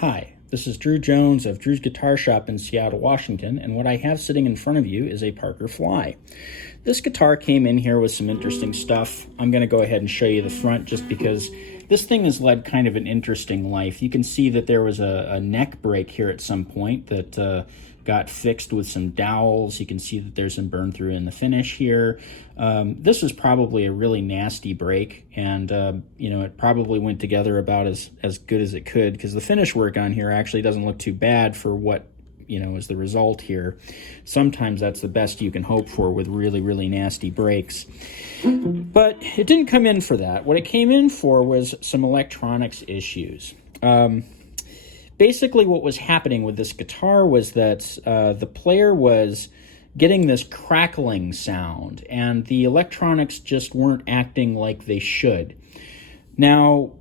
Hi, this is Drew Jones of Drew's Guitar Shop in Seattle, Washington, and what I have sitting in front of you is a Parker Fly. This guitar came in here with some interesting stuff. I'm going to go ahead and show you the front just because this thing has led kind of an interesting life. You can see that there was a neck break here at some point that got fixed with some dowels. You can see that there's some burn through in the finish here. This was probably a really nasty break, and it probably went together about as good as it could, because the finish work on here actually doesn't look too bad for what is the result here. Sometimes that's the best you can hope for with really, really nasty breaks. But it didn't come in for that. What it came in for was some electronics issues. Basically what was happening with this guitar was that the player was getting this crackling sound, and the electronics just weren't acting like they should. Now,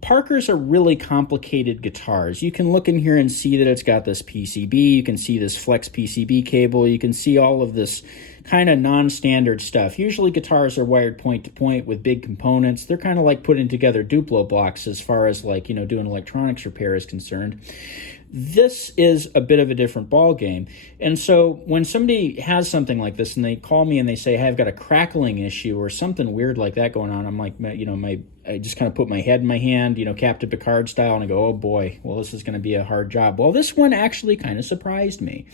Parkers are really complicated guitars. You can look in here and see that it's got this PCB. You can see this flex PCB cable. You can see all of this kind of non-standard stuff. Usually guitars are wired point to point with big components. They're kind of like putting together Duplo blocks as far as doing electronics repair is concerned. This is a bit of a different ball game. And so when somebody has something like this and they call me and they say, hey, I've got a crackling issue or something weird like that going on, I'm like, I just kind of put my head in my hand, Captain Picard style, and I go, oh boy, well, this is going to be a hard job. Well, this one actually kind of surprised me.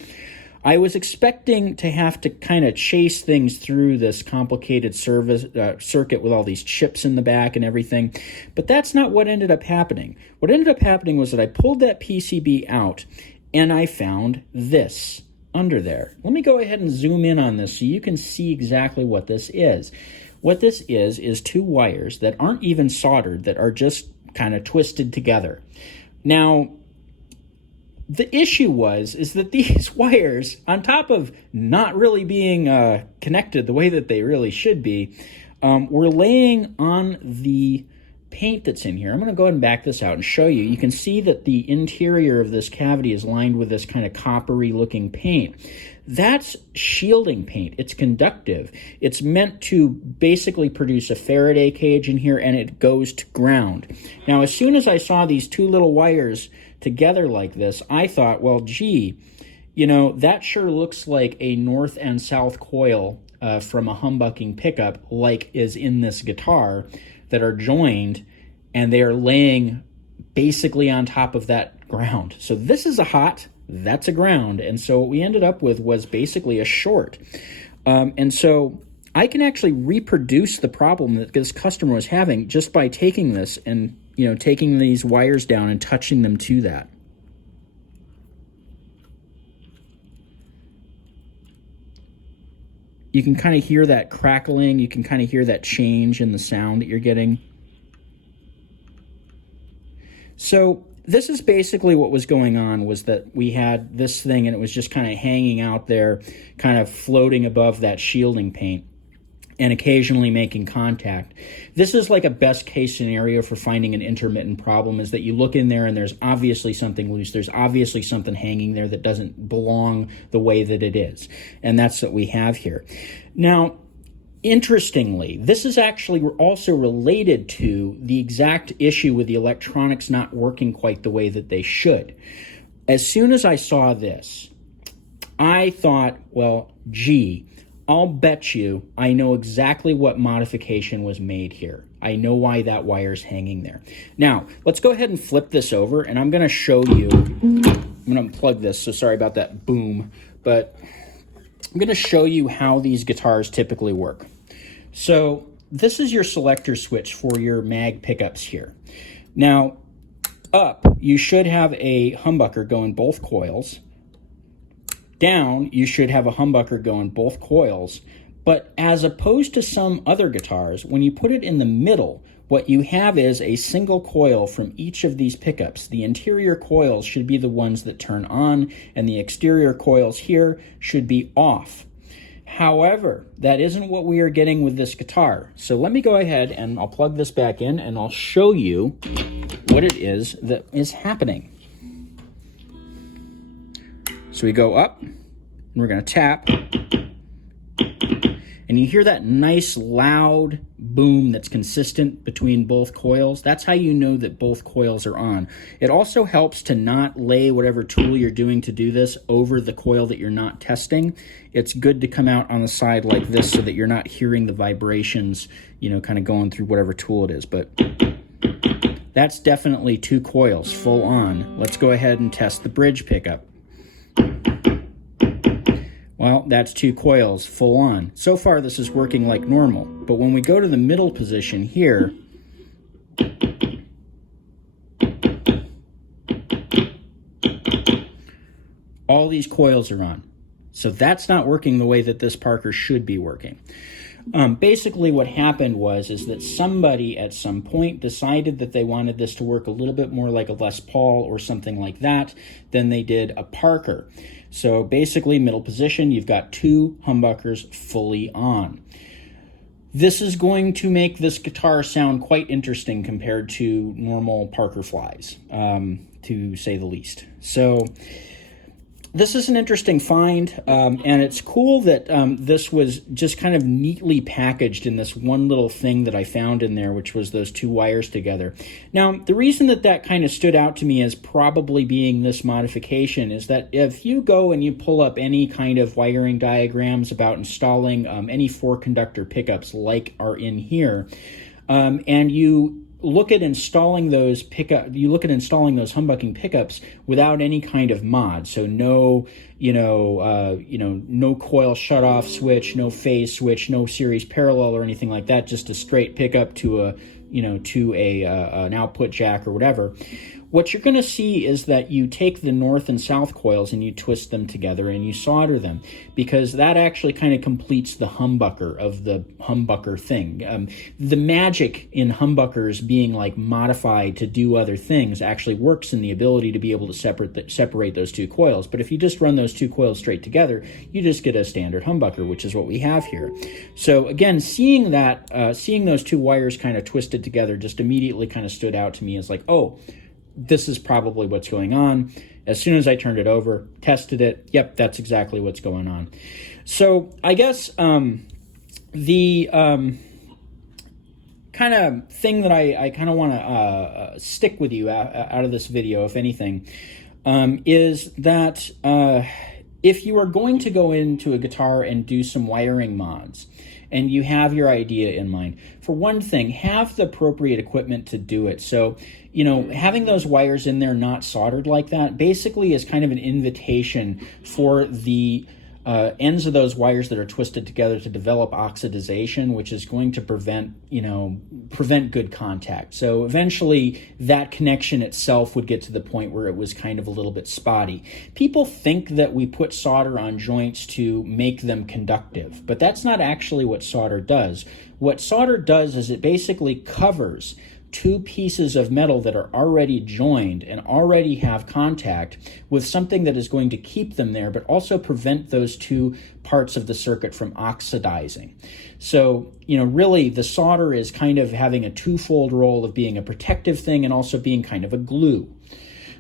I was expecting to have to kind of chase things through this complicated circuit with all these chips in the back and everything, but that's not what ended up happening. What ended up happening was that I pulled that PCB out and I found this under there. Let me go ahead and zoom in on this so you can see exactly what this is. What this is two wires that aren't even soldered, that are just kind of twisted together. Now, the issue is that these wires, on top of not really being connected the way that they really should be, were laying on the paint that's in here. I'm going to go ahead and back this out and show you. You can see that the interior of this cavity is lined with this kind of coppery looking paint. That's shielding paint. It's conductive. It's meant to basically produce a Faraday cage in here, and it goes to ground. Now, as soon as I saw these two little wires together like this, I thought, well, gee, that sure looks like a north and south coil from a humbucking pickup, like is in this guitar, that are joined, and they are laying basically on top of that ground. So this is a hot, that's a ground. And so what we ended up with was basically a short. And so I can actually reproduce the problem that this customer was having just by taking this and taking these wires down and touching them to that. You can kind of hear that crackling. You can kind of hear that change in the sound that you're getting. So this is basically what was going on, was that we had this thing and it was just kind of hanging out there, kind of floating above that shielding paint and occasionally making contact. This is like a best case scenario for finding an intermittent problem, is that you look in there and there's obviously something loose. There's obviously something hanging there that doesn't belong the way that it is. And that's what we have here. Now, interestingly, this is actually also related to the exact issue with the electronics not working quite the way that they should. As soon as I saw this, I thought, well, gee, I'll bet you I know exactly what modification was made here. I know why that wire's hanging there. Now, let's go ahead and flip this over, and I'm going to show you. I'm going to unplug this, so sorry about that boom. But I'm going to show you how these guitars typically work. So this is your selector switch for your mag pickups here. Now, up, you should have a humbucker go in both coils. Down, you should have a humbucker go in both coils. But as opposed to some other guitars, when you put it in the middle, what you have is a single coil from each of these pickups. The interior coils should be the ones that turn on, and the exterior coils here should be off. However, that isn't what we are getting with this guitar. So let me go ahead and I'll plug this back in and I'll show you what it is that is happening. So we go up, and we're going to tap, and you hear that nice loud boom that's consistent between both coils, that's how you know that both coils are on. It also helps to not lay whatever tool you're doing to do this over the coil that you're not testing. It's good to come out on the side like this so that you're not hearing the vibrations, kind of going through whatever tool it is. But that's definitely 2 coils full on. Let's go ahead and test the bridge pickup. Well, that's 2 coils full on. So far, this is working like normal. But when we go to the middle position here, all these coils are on. So that's not working the way that this Parker should be working. Basically what happened is that somebody at some point decided that they wanted this to work a little bit more like a Les Paul or something like that than they did a Parker. So basically, middle position, you've got 2 humbuckers fully on. This is going to make this guitar sound quite interesting compared to normal Parker flies, to say the least. So this is an interesting find, and it's cool that this was just kind of neatly packaged in this one little thing that I found in there, which was those 2 wires together. Now, the reason that kind of stood out to me as probably being this modification is that if you go and you pull up any kind of wiring diagrams about installing any 4-conductor pickups like are in here, and you look at installing those humbucking pickups without any kind of mod. So no, no coil shutoff switch, no phase switch, no series parallel or anything like that. Just a straight pickup to an output jack or whatever. What you're going to see is that you take the north and south coils and you twist them together and you solder them, because that actually kind of completes the humbucker of the humbucker thing. The magic in humbuckers being like modified to do other things actually works in the ability to be able to separate those 2 coils. But if you just run those 2 coils straight together, you just get a standard humbucker, which is what we have here. So again, seeing those 2 wires kind of twisted together just immediately kind of stood out to me as like, oh, this is probably what's going on. As soon as I turned it over, tested it, yep, that's exactly what's going on. So I guess the kind of thing that I kind of want to stick with you out of this video, if anything, is that if you are going to go into a guitar and do some wiring mods, and you have your idea in mind, for one thing, have the appropriate equipment to do it. So, having those wires in there not soldered like that basically is kind of an invitation for the ends of those wires that are twisted together to develop oxidization, which is going to prevent good contact. So eventually that connection itself would get to the point where it was kind of a little bit spotty. People think that we put solder on joints to make them conductive, but that's not actually what solder does. What solder does is it basically covers 2 pieces of metal that are already joined and already have contact with something that is going to keep them there, but also prevent those 2 parts of the circuit from oxidizing. So, really the solder is kind of having a twofold role of being a protective thing and also being kind of a glue.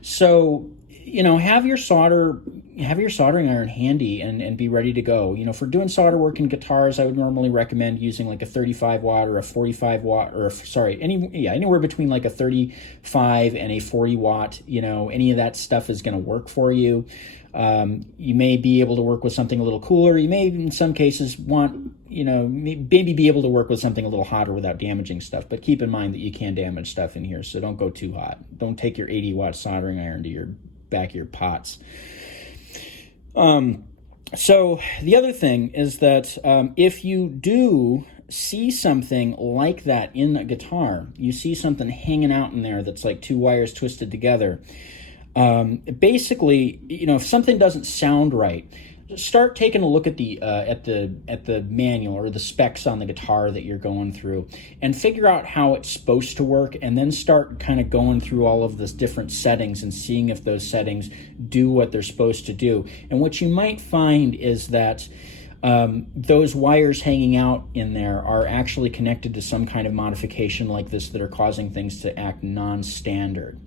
So, have your soldering iron handy and be ready to go. For doing solder work in guitars, I would normally recommend using like a 35 watt or a 45 watt, or anywhere between like a 35 and a 40 watt. Any of that stuff is going to work for you. You may be able to work with something a little cooler. You may, in some cases, want, maybe be able to work with something a little hotter without damaging stuff. But keep in mind that you can damage stuff in here, so don't go too hot. Don't take your 80 watt soldering iron to your back of your pots. So the other thing is that if you do see something like that in a guitar, you see something hanging out in there that's like 2 wires twisted together, basically, if something doesn't sound right, start taking a look at the manual or the specs on the guitar that you're going through and figure out how it's supposed to work, and then start kind of going through all of this different settings and seeing if those settings do what they're supposed to do. And what you might find is that those wires hanging out in there are actually connected to some kind of modification like this that are causing things to act non-standard.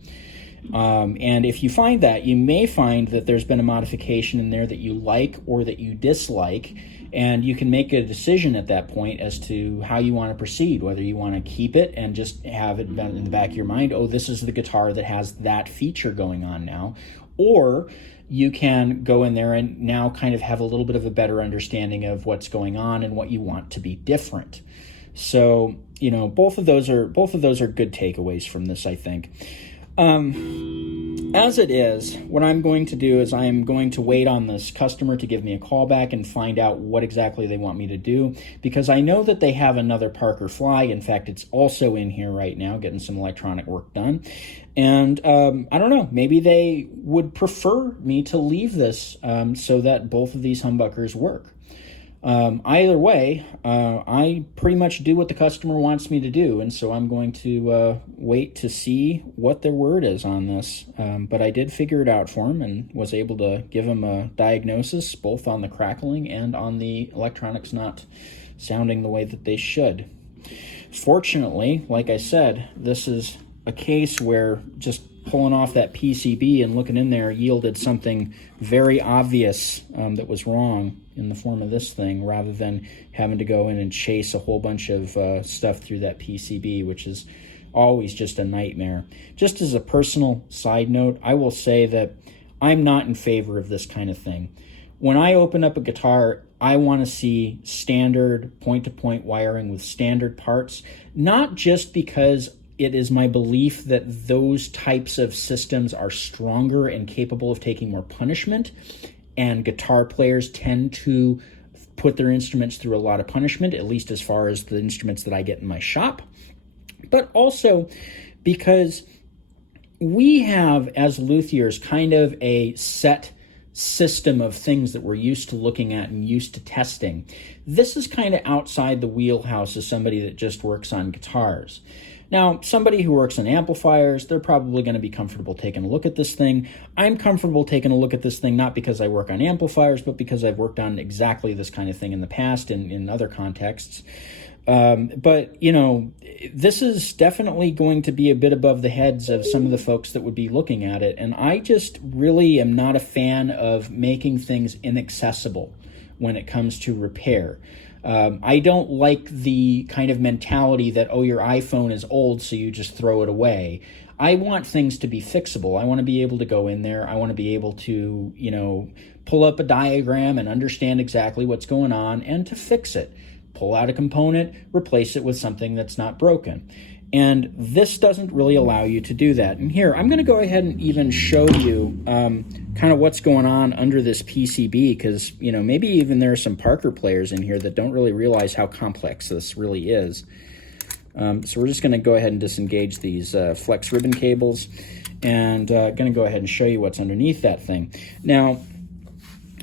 And if you find that, you may find that there's been a modification in there that you like or that you dislike, And you can make a decision at that point as to how you want to proceed, whether you want to keep it and just have it in the back of your mind, oh, this is the guitar that has that feature going on now, or you can go in there and now kind of have a little bit of a better understanding of what's going on and what you want to be different. So, both of those are good takeaways from this, I think. As it is, what I'm going to do is I'm going to wait on this customer to give me a call back and find out what exactly they want me to do, because I know that they have another Parker Fly. In fact, it's also in here right now getting some electronic work done. And I don't know, maybe they would prefer me to leave this so that both of these humbuckers work. Either way, I pretty much do what the customer wants me to do, and so I'm going to wait to see what their word is on this. But I did figure it out for him and was able to give him a diagnosis, both on the crackling and on the electronics not sounding the way that they should. Fortunately, like I said, this is a case where just pulling off that PCB and looking in there yielded something very obvious that was wrong in the form of this thing, rather than having to go in and chase a whole bunch of stuff through that PCB, which is always just a nightmare. Just as a personal side note, I will say that I'm not in favor of this kind of thing. When I open up a guitar, I want to see standard point-to-point wiring with standard parts, not just because it is my belief that those types of systems are stronger and capable of taking more punishment, and guitar players tend to put their instruments through a lot of punishment, at least as far as the instruments that I get in my shop, but also because we have, as luthiers, kind of a set system of things that we're used to looking at and used to testing. This is kind of outside the wheelhouse of somebody that just works on guitars. Now, somebody who works on amplifiers, they're probably going to be comfortable taking a look at this thing. I'm comfortable taking a look at this thing not because I work on amplifiers, but because I've worked on exactly this kind of thing in the past and in other contexts. But, this is definitely going to be a bit above the heads of some of the folks that would be looking at it. And I just really am not a fan of making things inaccessible when it comes to repair. I don't like the kind of mentality that, oh, your iPhone is old, so you just throw it away. I want things to be fixable. I want to be able to go in there. I want to be able to, pull up a diagram and understand exactly what's going on and to fix it. Pull out a component, replace it with something that's not broken. And this doesn't really allow you to do that. And here, I'm going to go ahead and even show you kind of what's going on under this PCB, because, maybe even there are some Parker players in here that don't really realize how complex this really is. So we're just going to go ahead and disengage these flex ribbon cables, and going to go ahead and show you what's underneath that thing. Now,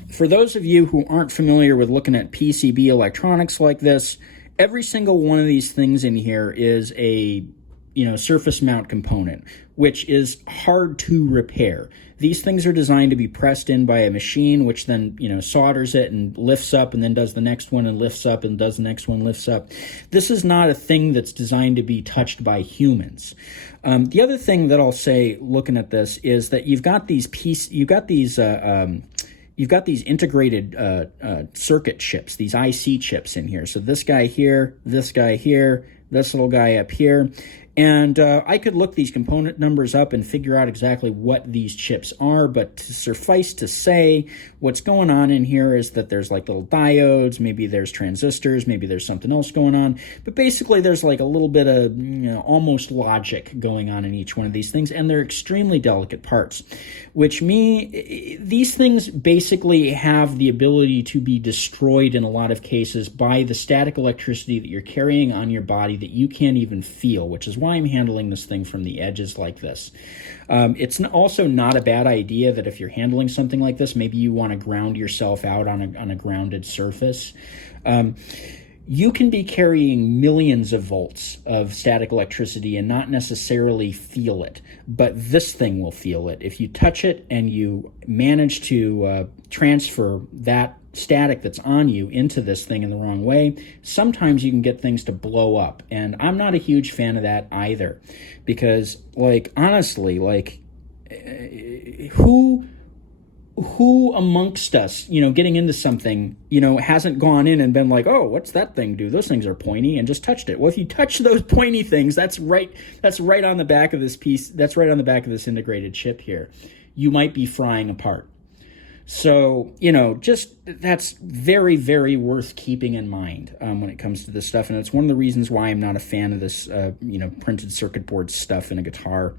for those of you who aren't familiar with looking at PCB electronics like this, every single one of these things in here is a surface mount component, which is hard to repair. These things are designed to be pressed in by a machine, which then, solders it and lifts up and then does the next one and lifts up and does the next one, lifts up. This is not a thing that's designed to be touched by humans. The other thing that I'll say looking at this is that you've got these integrated circuit chips, these IC chips in here. So this guy here, this little guy up here. And I could look these component numbers up and figure out exactly what these chips are, but to suffice to say, what's going on in here is that there's like little diodes, maybe there's transistors, maybe there's something else going on, but basically there's like a little bit of almost logic going on in each one of these things, and they're extremely delicate parts, which these things basically have the ability to be destroyed in a lot of cases by the static electricity that you're carrying on your body that you can't even feel, which is why I'm handling this thing from the edges like this. It's also not a bad idea that if you're handling something like this, maybe you want to ground yourself out on a grounded surface. You can be carrying millions of volts of static electricity and not necessarily feel it, but this thing will feel it. If you touch it and you manage to transfer that static that's on you into this thing in the wrong way, sometimes you can get things to blow up. And I'm not a huge fan of that either, because honestly, who who amongst us, getting into something, hasn't gone in and been like, oh, what's that thing do? Those things are pointy, and just touched it. Well, if you touch those pointy things, that's right on the back of this piece. That's right on the back of this integrated chip here. You might be frying apart. So, just that's very, very worth keeping in mind when it comes to this stuff. And it's one of the reasons why I'm not a fan of this, printed circuit board stuff in a guitar.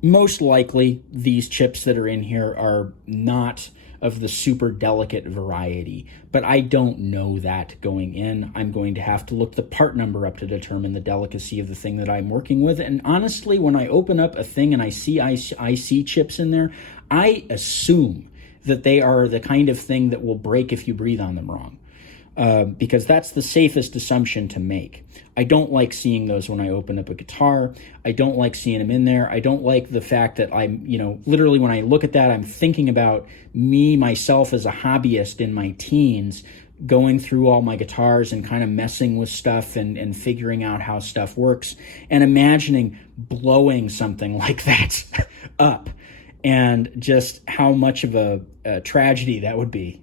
Most likely, these chips that are in here are not of the super delicate variety, but I don't know that going in. I'm going to have to look the part number up to determine the delicacy of the thing that I'm working with. And honestly, when I open up a thing and I see IC chips in there, I assume that they are the kind of thing that will break if you breathe on them wrong. Because that's the safest assumption to make. I don't like seeing those when I open up a guitar. I don't like seeing them in there. I don't like the fact that I'm, literally when I look at that, I'm thinking about myself as a hobbyist in my teens, going through all my guitars and kind of messing with stuff and figuring out how stuff works and imagining blowing something like that up and just how much of a tragedy that would be,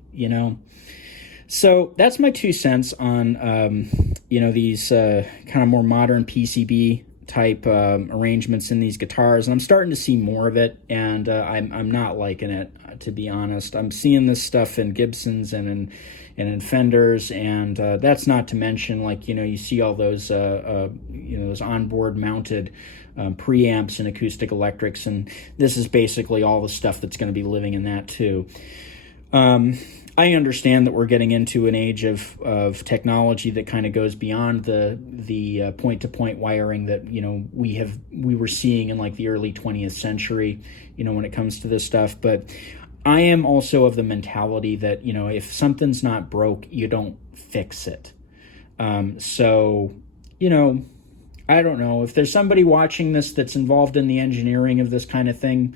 So that's my 2 cents on, these kind of more modern PCB type arrangements in these guitars. And I'm starting to see more of it, and I'm not liking it, to be honest. I'm seeing this stuff in Gibsons and in Fenders, and that's not to mention, you see all those, those onboard mounted preamps and acoustic electrics, and this is basically all the stuff that's going to be living in that too. I understand that we're getting into an age of technology that kind of goes beyond the point-to-point wiring that we were seeing in the early 20th century, when it comes to this stuff. But I am also of the mentality that if something's not broke, you don't fix it. So I don't know if there's somebody watching this that's involved in the engineering of this kind of thing.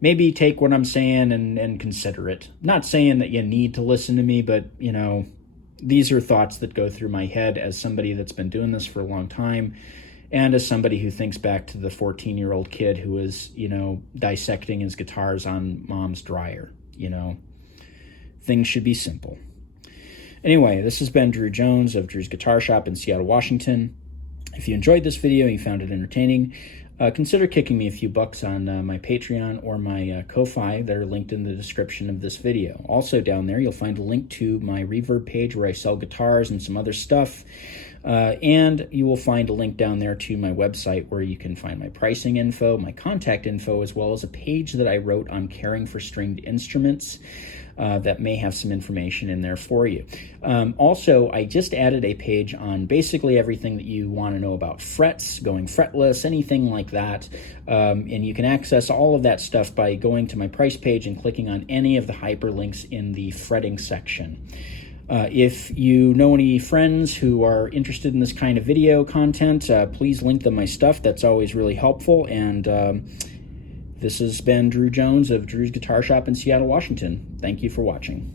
Maybe take what I'm saying and consider it. Not saying that you need to listen to me, but, these are thoughts that go through my head as somebody that's been doing this for a long time and as somebody who thinks back to the 14-year-old kid who was, dissecting his guitars on mom's dryer, Things should be simple. Anyway, this has been Drew Jones of Drew's Guitar Shop in Seattle, Washington. If you enjoyed this video and you found it entertaining, consider kicking me a few bucks on my Patreon or my Ko-Fi that are linked in the description of this video. Also down there, you'll find a link to my Reverb page where I sell guitars and some other stuff. And you will find a link down there to my website where you can find my pricing info, my contact info, as well as a page that I wrote on caring for stringed instruments. That may have some information in there for you. Also, I just added a page on basically everything that you want to know about frets, going fretless, anything like that. And you can access all of that stuff by going to my price page and clicking on any of the hyperlinks in the fretting section. If you know any friends who are interested in this kind of video content, please link them my stuff. That's always really helpful. And this has been Drew Jones of Drew's Guitar Shop in Seattle, Washington. Thank you for watching.